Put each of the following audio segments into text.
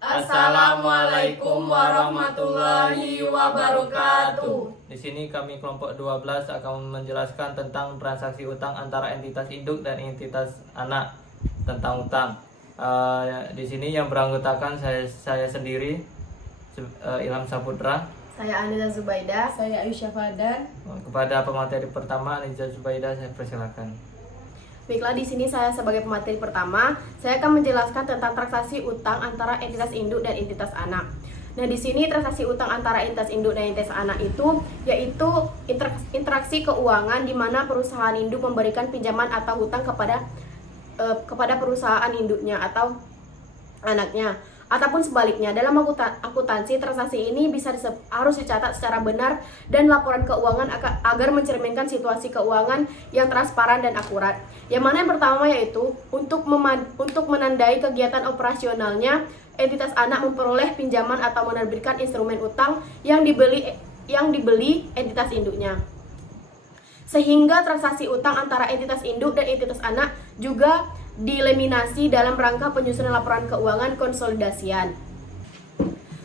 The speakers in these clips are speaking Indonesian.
Assalamualaikum warahmatullahi wabarakatuh. Di sini kami kelompok 12 akan menjelaskan tentang transaksi utang antara entitas induk dan entitas anak tentang utang. Di sini yang beranggotakan saya sendiri, Ilham Saputra. Saya Anissa Zubaida. Saya Aisyah Fadan. Kepada pemateri pertama, Anissa Zubaida, saya persilakan. Baiklah, di sini saya sebagai pemateri pertama, saya akan menjelaskan tentang transaksi utang antara entitas induk dan entitas anak. Nah, di sini transaksi utang antara entitas induk dan entitas anak itu yaitu interaksi keuangan di mana perusahaan induk memberikan pinjaman atau hutang kepada perusahaan induknya atau anaknya. Ataupun sebaliknya, dalam akuntansi transaksi ini harus dicatat secara benar dan laporan keuangan agar mencerminkan situasi keuangan yang transparan dan akurat. Yang mana yang pertama yaitu untuk menandai kegiatan operasionalnya entitas anak memperoleh pinjaman atau menerbitkan instrumen utang yang dibeli entitas induknya. Sehingga transaksi utang antara entitas induk dan entitas anak juga dieliminasi dalam rangka penyusunan laporan keuangan konsolidasian.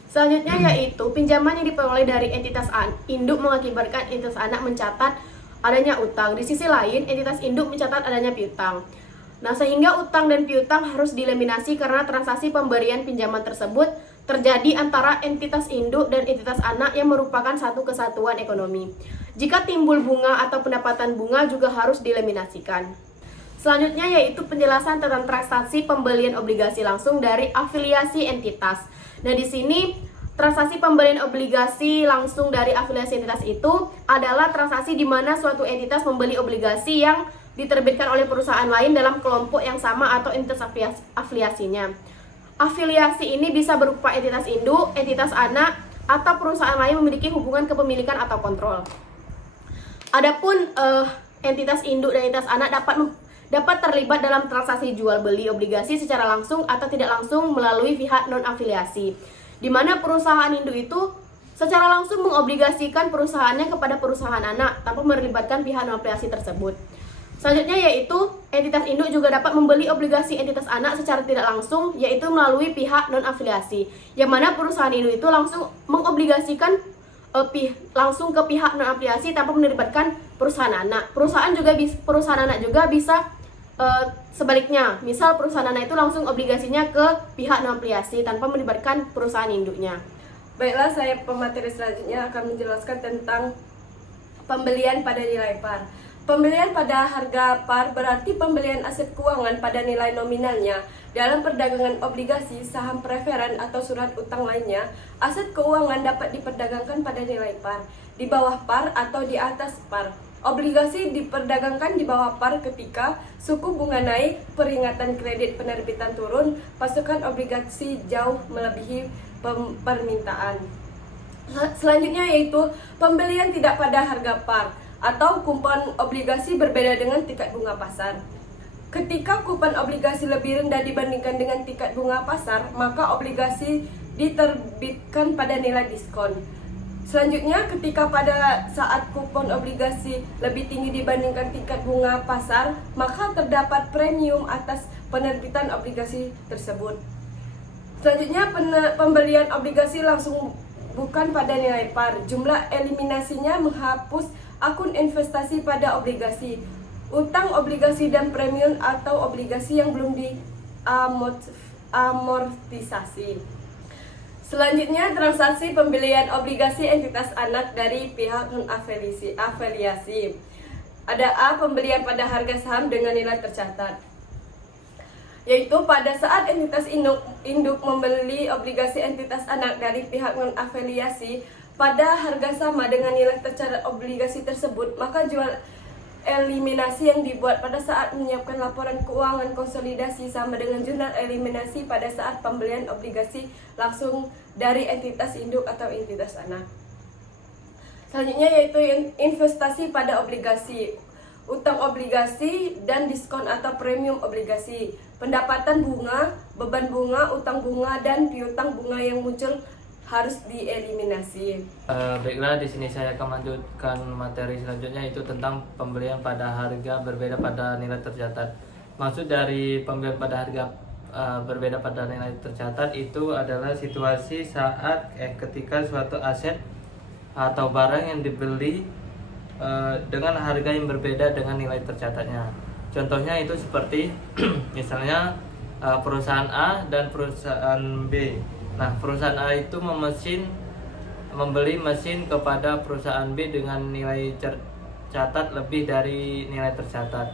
Selanjutnya yaitu pinjaman yang diperoleh dari entitas induk mengakibatkan entitas anak mencatat adanya utang. Di sisi lain, entitas induk mencatat adanya piutang. Nah, sehingga utang dan piutang harus dieliminasi karena transaksi pemberian pinjaman tersebut terjadi antara entitas induk dan entitas anak yang merupakan satu kesatuan ekonomi. Jika timbul bunga atau pendapatan bunga juga harus dieliminasikan. Selanjutnya yaitu penjelasan tentang transaksi pembelian obligasi langsung dari afiliasi entitas. Nah, di sini transaksi pembelian obligasi langsung dari afiliasi entitas itu adalah transaksi di mana suatu entitas membeli obligasi yang diterbitkan oleh perusahaan lain dalam kelompok yang sama atau entitas afiliasinya. Afiliasi ini bisa berupa entitas induk, entitas anak, atau perusahaan lain memiliki hubungan kepemilikan atau kontrol. Adapun entitas induk dan entitas anak dapat terlibat dalam transaksi jual beli obligasi secara langsung atau tidak langsung melalui pihak non afiliasi, di mana perusahaan induk itu secara langsung mengobligasikan perusahaannya kepada perusahaan anak tanpa melibatkan pihak non afiliasi tersebut. Selanjutnya yaitu entitas induk juga dapat membeli obligasi entitas anak secara tidak langsung, yaitu melalui pihak non afiliasi, yang mana perusahaan induk itu langsung mengobligasikan langsung ke pihak non afiliasi tanpa melibatkan perusahaan anak. Perusahaan anak juga bisa sebaliknya, misal perusahaan anak itu langsung obligasinya ke pihak non afiliasi tanpa melibatkan perusahaan induknya. Baiklah, saya pemateri selanjutnya akan menjelaskan tentang pembelian pada nilai par. Pembelian pada harga par berarti pembelian aset keuangan pada nilai nominalnya. Dalam perdagangan obligasi, saham preferen atau surat utang lainnya, aset keuangan dapat diperdagangkan pada nilai par, di bawah par atau di atas par. Obligasi diperdagangkan di bawah par ketika suku bunga naik, peringatan kredit penerbitan turun, pasokan obligasi jauh melebihi permintaan. Selanjutnya yaitu pembelian tidak pada harga par atau kupon obligasi berbeda dengan tingkat bunga pasar. Ketika kupon obligasi lebih rendah dibandingkan dengan tingkat bunga pasar, maka obligasi diterbitkan pada nilai diskon. Selanjutnya, ketika pada saat kupon obligasi lebih tinggi dibandingkan tingkat bunga pasar, maka terdapat premium atas penerbitan obligasi tersebut. Selanjutnya, pembelian obligasi langsung bukan pada nilai par. Jumlah eliminasinya menghapus akun investasi pada obligasi, utang obligasi dan premium atau obligasi yang belum diamortisasi. Selanjutnya, transaksi pembelian obligasi entitas anak dari pihak non-afiliasi. Ada A, pembelian pada harga saham dengan nilai tercatat, yaitu pada saat entitas induk membeli obligasi entitas anak dari pihak non-afiliasi pada harga sama dengan nilai tercatat obligasi tersebut, maka jual eliminasi yang dibuat pada saat menyiapkan laporan keuangan konsolidasi sama dengan jurnal eliminasi pada saat pembelian obligasi langsung dari entitas induk atau entitas anak. Selanjutnya yaitu investasi pada obligasi, utang obligasi dan diskon atau premium obligasi, pendapatan bunga, beban bunga, utang bunga dan piutang bunga yang muncul harus dieliminasi. Baiklah, di sini saya akan melanjutkan materi selanjutnya, yaitu tentang pembelian pada harga berbeda pada nilai tercatat. Maksud dari pembelian pada harga berbeda pada nilai tercatat itu adalah situasi saat ketika suatu aset atau barang yang dibeli dengan harga yang berbeda dengan nilai tercatatnya. Contohnya itu seperti misalnya perusahaan A dan perusahaan B. Nah, perusahaan A itu membeli mesin kepada perusahaan B dengan nilai tercatat lebih dari nilai tercatat.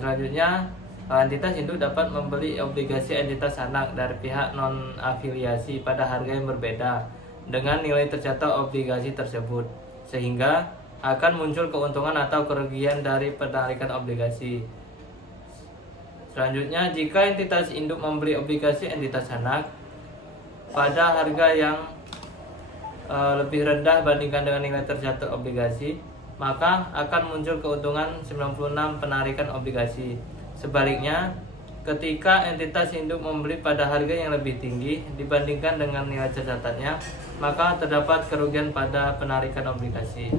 Selanjutnya, entitas induk dapat membeli obligasi entitas anak dari pihak non afiliasi pada harga yang berbeda dengan nilai tercatat obligasi tersebut, sehingga akan muncul keuntungan atau kerugian dari penarikan obligasi. Selanjutnya, jika entitas induk membeli obligasi entitas anak pada harga yang lebih rendah bandingkan dengan nilai tercatat obligasi, maka akan muncul keuntungan 96 penarikan obligasi. Sebaliknya, ketika entitas induk membeli pada harga yang lebih tinggi dibandingkan dengan nilai tercatatnya, maka terdapat kerugian pada penarikan obligasi.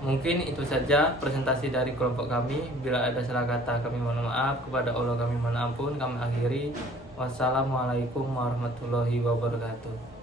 Mungkin itu saja presentasi dari kelompok kami. Bila ada salah kata kami mohon maaf, kepada Allah kami mohon ampun. Kami akhiri. Wassalamualaikum warahmatullahi wabarakatuh.